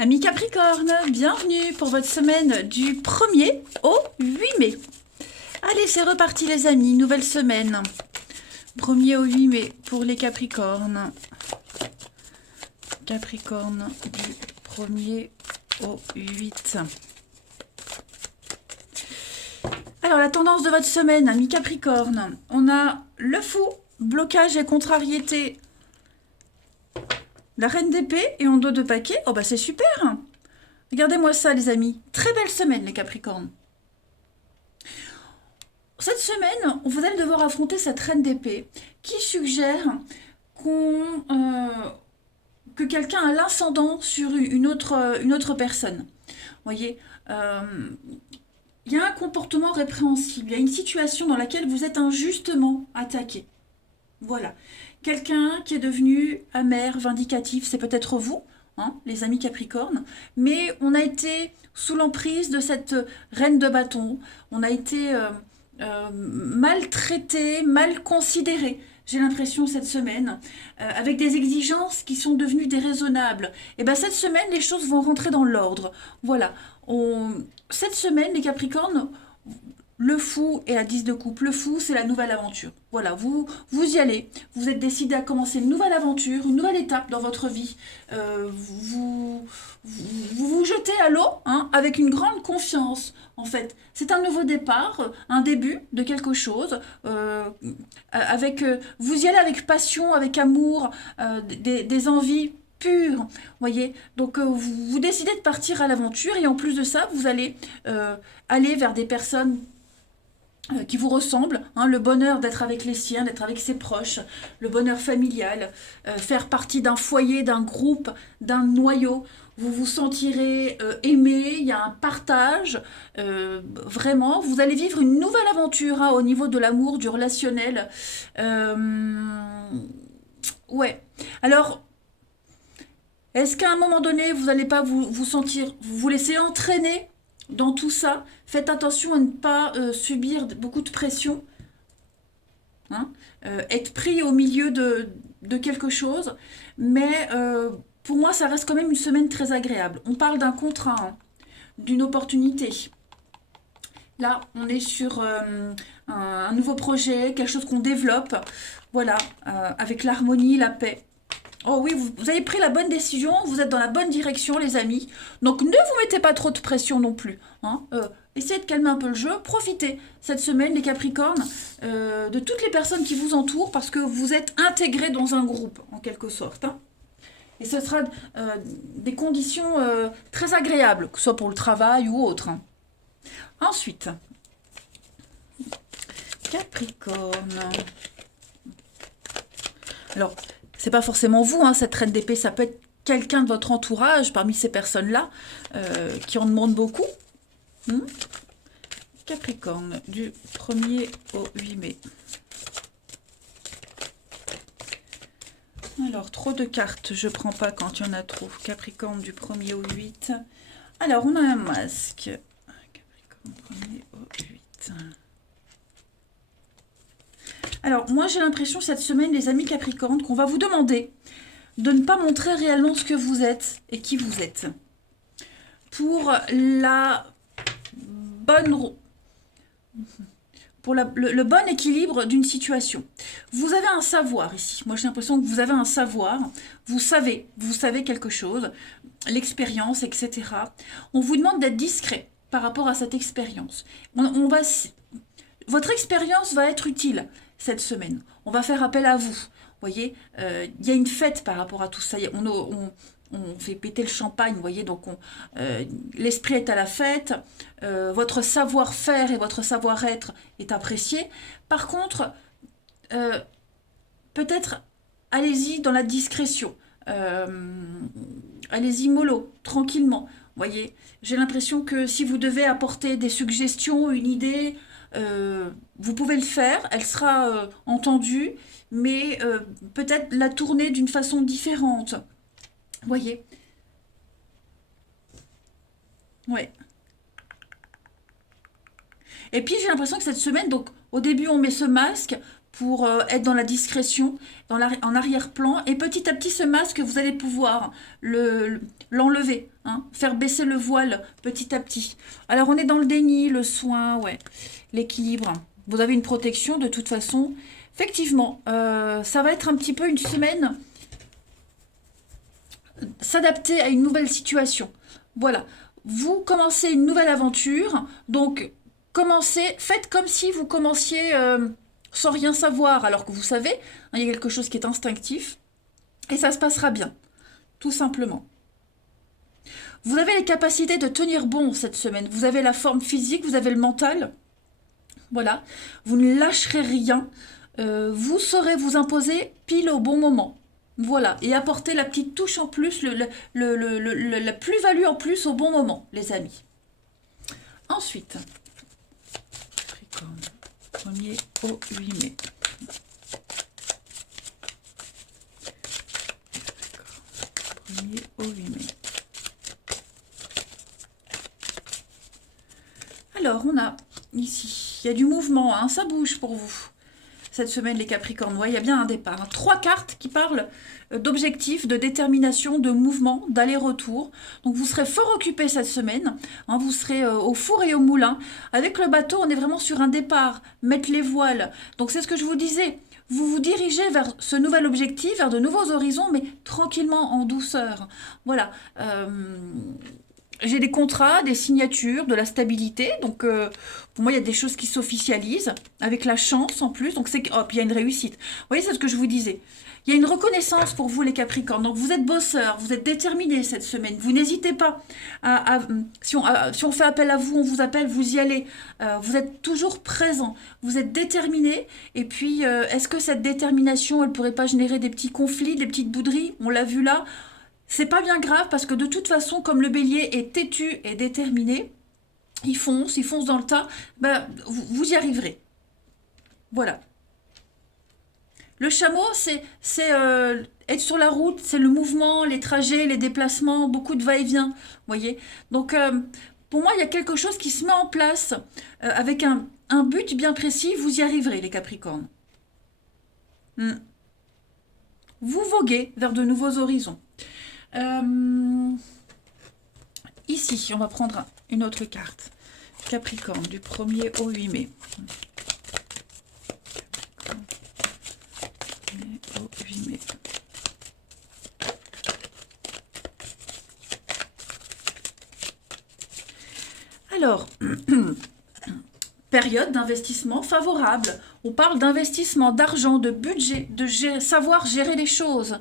Amis Capricorne, bienvenue pour votre semaine du 1er au 8 mai. Allez, c'est reparti les amis, nouvelle semaine. 1er au 8 mai pour les Capricornes. Capricorne du 1er au 8. Alors, la tendance de votre semaine, amis Capricorne, on a le fou, blocage et contrariété. La reine d'épée et en dos de paquet, oh bah c'est super. Regardez-moi ça les amis, très belle semaine les Capricornes. Cette semaine, vous allez devoir affronter cette reine d'épée qui suggère que quelqu'un a l'ascendant sur une autre personne. Vous voyez, il y a un comportement répréhensible, il y a une situation dans laquelle vous êtes injustement attaqué. Voilà. Quelqu'un qui est devenu amer, vindicatif, c'est peut-être vous, hein, les amis Capricornes, mais on a été sous l'emprise de cette reine de bâton, on a été maltraité, mal considéré. J'ai l'impression cette semaine, avec des exigences qui sont devenues déraisonnables. Et bien cette semaine, les choses vont rentrer dans l'ordre. Voilà. Cette semaine, les Capricornes, le fou et la 10 de coupe. Le fou, c'est la nouvelle aventure. Voilà, vous y allez. Vous êtes décidé à commencer une nouvelle aventure, une nouvelle étape dans votre vie. Vous jetez à l'eau hein, avec une grande confiance, en fait. C'est un nouveau départ, un début de quelque chose. Vous y allez avec passion, avec amour, des envies pures, voyez. Donc vous décidez de partir à l'aventure et en plus de ça, vous allez aller vers des personnes qui vous ressemblent, hein, le bonheur d'être avec les siens, d'être avec ses proches, le bonheur familial, faire partie d'un foyer, d'un groupe, d'un noyau. Vous vous sentirez aimé, il y a un partage, vraiment. Vous allez vivre une nouvelle aventure hein, au niveau de l'amour, du relationnel. Euh, ouais. Alors, est-ce qu'à un moment donné, vous n'allez pas vous sentir, vous laisser entraîner dans tout ça? Faites attention à ne pas subir beaucoup de pression, hein, être pris au milieu de quelque chose. Mais pour moi, ça reste quand même une semaine très agréable. On parle d'un contrat, hein, d'une opportunité. Là, on est sur un nouveau projet, quelque chose qu'on développe. Voilà, avec l'harmonie, la paix. Oh oui, vous avez pris la bonne décision, vous êtes dans la bonne direction, les amis. Donc ne vous mettez pas trop de pression non plus, hein. Essayez de calmer un peu le jeu. Profitez cette semaine, les Capricornes, de toutes les personnes qui vous entourent parce que vous êtes intégrés dans un groupe, en quelque sorte, hein. Et ce sera des conditions très agréables, que ce soit pour le travail ou autre, hein. Ensuite, Capricorne. Alors, c'est pas forcément vous, hein, cette reine d'épée, ça peut être quelqu'un de votre entourage parmi ces personnes-là qui en demandent beaucoup. Hmm. Capricorne, du 1er au 8 mai. Alors, trop de cartes, je prends pas quand il y en a trop. Capricorne, du 1er au 8. Alors, on a un masque. Capricorne, 1er au 8. Alors, moi, j'ai l'impression cette semaine, les amis Capricorne, qu'on va vous demander de ne pas montrer réellement ce que vous êtes et qui vous êtes. Pour la bonne... Pour le bon équilibre d'une situation. Vous avez un savoir ici. Moi, j'ai l'impression que vous avez un savoir. Vous savez quelque chose, l'expérience, etc. On vous demande d'être discret par rapport à cette expérience. Votre expérience va être utile cette semaine. On va faire appel à vous. Vous voyez, il y a une fête par rapport à tout ça. On fait péter le champagne, vous voyez, donc l'esprit est à la fête, votre savoir-faire et votre savoir-être est apprécié. Par contre, peut-être allez-y dans la discrétion, allez-y mollo, tranquillement. Vous voyez, j'ai l'impression que si vous devez apporter des suggestions, une idée, vous pouvez le faire, elle sera entendue, mais peut-être la tourner d'une façon différente. Vous voyez? Ouais. Et puis j'ai l'impression que cette semaine, donc au début on met ce masque pour être dans la discrétion, en arrière-plan. Et petit à petit, ce masque, vous allez pouvoir l'enlever, hein, faire baisser le voile petit à petit. Alors, on est dans le déni, le soin, ouais, l'équilibre. Vous avez une protection de toute façon. Effectivement, ça va être un petit peu une semaine s'adapter à une nouvelle situation. Voilà. Vous commencez une nouvelle aventure, donc faites comme si vous commenciez sans rien savoir, alors que vous savez, hein, il y a quelque chose qui est instinctif, et ça se passera bien, tout simplement. Vous avez les capacités de tenir bon cette semaine, vous avez la forme physique, vous avez le mental, voilà, vous ne lâcherez rien, vous saurez vous imposer pile au bon moment. Voilà, et apporter la petite touche en plus, la plus-value en plus au bon moment, les amis. Ensuite, Capricorne, 1er au 8 mai. Capricorne, 1er au 8 mai. Alors, on a ici, il y a du mouvement, hein, ça bouge pour vous. Cette semaine, les Capricornes, ouais, il y a bien un départ. Hein. 3 cartes qui parlent d'objectifs, de détermination, de mouvement, d'aller-retour. Donc vous serez fort occupé cette semaine. Hein, vous serez au four et au moulin. Avec le bateau, on est vraiment sur un départ. Mettre les voiles. Donc c'est ce que je vous disais. Vous vous dirigez vers ce nouvel objectif, vers de nouveaux horizons, mais tranquillement, en douceur. Voilà. J'ai des contrats, des signatures, de la stabilité. Donc, pour moi, il y a des choses qui s'officialisent, avec la chance en plus. Donc, hop, il y a une réussite. Vous voyez, c'est ce que je vous disais. Il y a une reconnaissance pour vous, les Capricornes. Donc, vous êtes bosseurs, vous êtes déterminés cette semaine. Vous n'hésitez pas. Si on fait appel à vous, on vous appelle, vous y allez. Vous êtes toujours présents. Vous êtes déterminés. Et puis, est-ce que cette détermination, elle ne pourrait pas générer des petits conflits, des petites bouderies? On l'a vu là. C'est pas bien grave parce que de toute façon, comme le bélier est têtu et déterminé, il fonce dans le tas, ben, vous y arriverez. Voilà. Le chameau, c'est être sur la route, c'est le mouvement, les trajets, les déplacements, beaucoup de va-et-vient, voyez. Donc, pour moi, il y a quelque chose qui se met en place avec un but bien précis, vous y arriverez, les Capricornes. Vous voguez vers de nouveaux horizons. Ici, on va prendre une autre carte. Capricorne, du 1er au 8 mai. Capricorne, au 8 mai. Alors, période d'investissement favorable. On parle d'investissement, d'argent, de budget, de savoir gérer les choses.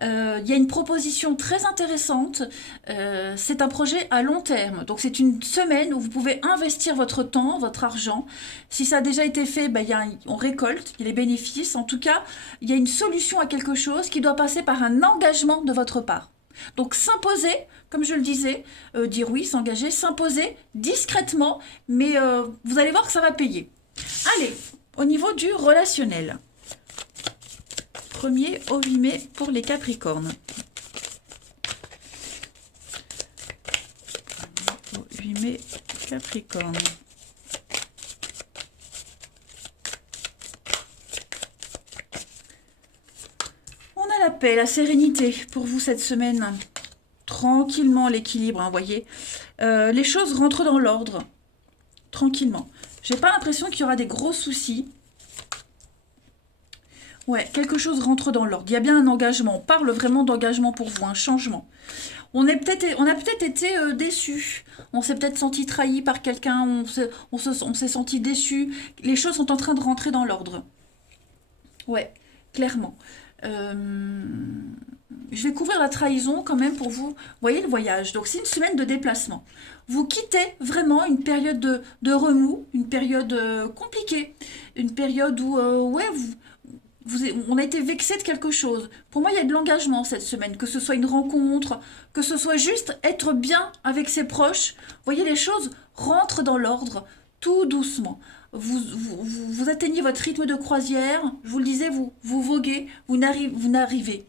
Il y a une proposition très intéressante. C'est un projet à long terme. Donc c'est une semaine où vous pouvez investir votre temps, votre argent. Si ça a déjà été fait, ben, on récolte, il y a les bénéfices. En tout cas, il y a une solution à quelque chose qui doit passer par un engagement de votre part. Donc s'imposer, comme je le disais, dire oui, s'engager, s'imposer discrètement, mais vous allez voir que ça va payer. Allez, au niveau du relationnel. 1er au 8 mai pour les Capricornes. 1er au 8 mai, Capricorne. La paix, la sérénité pour vous cette semaine. Tranquillement l'équilibre, hein, voyez. Les choses rentrent dans l'ordre. Tranquillement. J'ai pas l'impression qu'il y aura des gros soucis. Ouais, quelque chose rentre dans l'ordre. Il y a bien un engagement. On parle vraiment d'engagement pour vous, un changement. On a peut-être été déçus. On s'est peut-être senti trahi par quelqu'un. On s'est senti déçu. Les choses sont en train de rentrer dans l'ordre. Ouais, clairement. Je vais couvrir la trahison quand même pour vous. Vous voyez le voyage. Donc c'est une semaine de déplacement. Vous quittez vraiment une période de remous, une période compliquée, une période où ouais, on a été vexé de quelque chose. Pour moi, il y a de l'engagement cette semaine, que ce soit une rencontre, que ce soit juste être bien avec ses proches. Vous voyez, les choses rentrent dans l'ordre, tout doucement. Vous atteignez votre rythme de croisière, je vous le disais, vous voguez, vous naviguez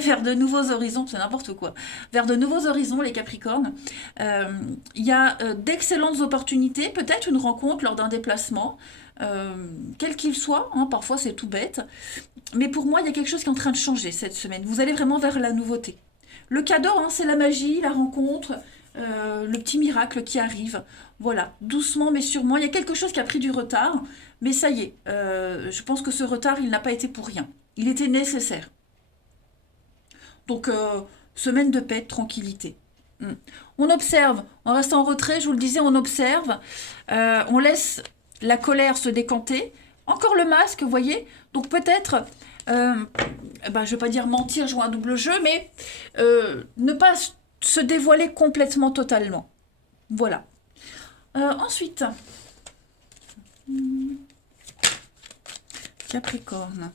vers de nouveaux horizons, c'est n'importe quoi, vers de nouveaux horizons, les Capricornes. Il y a d'excellentes opportunités, peut-être une rencontre lors d'un déplacement, quel qu'il soit, hein, parfois c'est tout bête, mais pour moi il y a quelque chose qui est en train de changer cette semaine. Vous allez vraiment vers la nouveauté. Le cadeau, hein, c'est la magie, la rencontre, le petit miracle qui arrive. Voilà, doucement mais sûrement. Il y a quelque chose qui a pris du retard, mais ça y est, je pense que ce retard, il n'a pas été pour rien. Il était nécessaire. Donc, semaine de paix, de tranquillité. Mm. On observe, on reste en retrait, je vous le disais, on observe, on laisse la colère se décanter. Encore le masque, vous voyez. Donc peut-être, je ne vais pas dire mentir, jouer un double jeu, mais ne pas se dévoiler complètement, totalement. Voilà. Ensuite, Capricorne.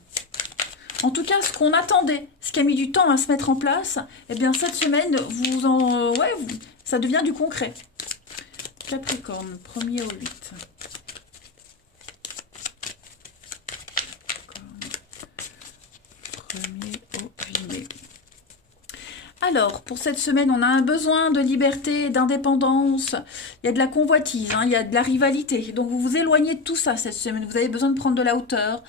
En tout cas, ce qu'on attendait, ce qui a mis du temps à se mettre en place, eh bien cette semaine, ça devient du concret. Capricorne, 1er au 8. Capricorne, 1er au 8 mai. Alors, pour cette semaine, on a un besoin de liberté, d'indépendance. Il y a de la convoitise, hein, il y a de la rivalité. Donc, vous vous éloignez de tout ça cette semaine. Vous avez besoin de prendre de la hauteur,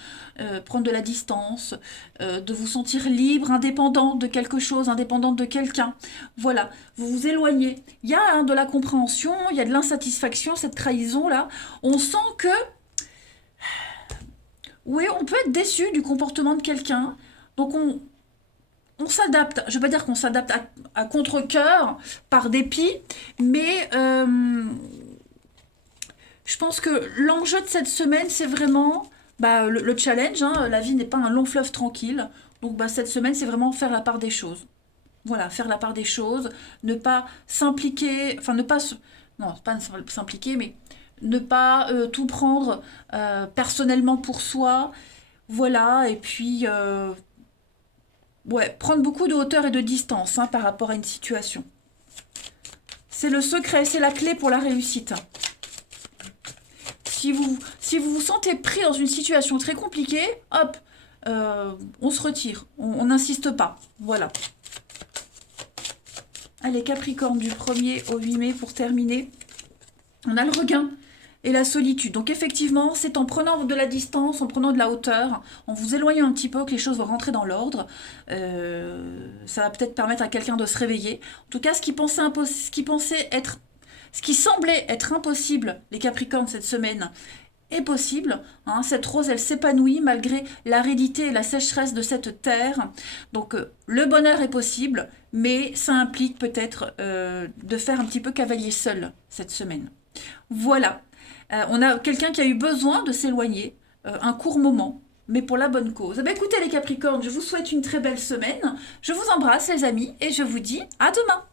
prendre de la distance, de vous sentir libre, indépendant de quelque chose, indépendante de quelqu'un. Voilà, vous vous éloignez. Il y a de la compréhension, il y a de l'insatisfaction, cette trahison-là. On sent que, oui, on peut être déçu du comportement de quelqu'un. Donc, on s'adapte, je ne veux pas dire qu'on s'adapte à contre-cœur, par dépit, mais je pense que l'enjeu de cette semaine, c'est vraiment le challenge. Hein, la vie n'est pas un long fleuve tranquille. Donc cette semaine, c'est vraiment faire la part des choses. Voilà, faire la part des choses, ne pas s'impliquer, enfin ne pas... Non, pas s'impliquer, mais ne pas tout prendre personnellement pour soi. Voilà, et puis... prendre beaucoup de hauteur et de distance, hein, par rapport à une situation. C'est le secret, c'est la clé pour la réussite. Si vous vous sentez pris dans une situation très compliquée, hop, on se retire, on n'insiste pas. Voilà. Allez, Capricorne, du 1er au 8 mai pour terminer. On a le regain et la solitude. Donc effectivement, c'est en prenant de la distance, en prenant de la hauteur, en vous éloignant un petit peu que les choses vont rentrer dans l'ordre. Ça va peut-être permettre à quelqu'un de se réveiller. En tout cas, ce qui semblait être impossible, les Capricornes, cette semaine, est possible. Hein. Cette rose, elle s'épanouit malgré l'aridité et la sécheresse de cette terre. Donc le bonheur est possible, mais ça implique peut-être de faire un petit peu cavalier seul cette semaine. Voilà. On a quelqu'un qui a eu besoin de s'éloigner un court moment, mais pour la bonne cause. Eh bien, écoutez les Capricornes, je vous souhaite une très belle semaine. Je vous embrasse les amis et je vous dis à demain.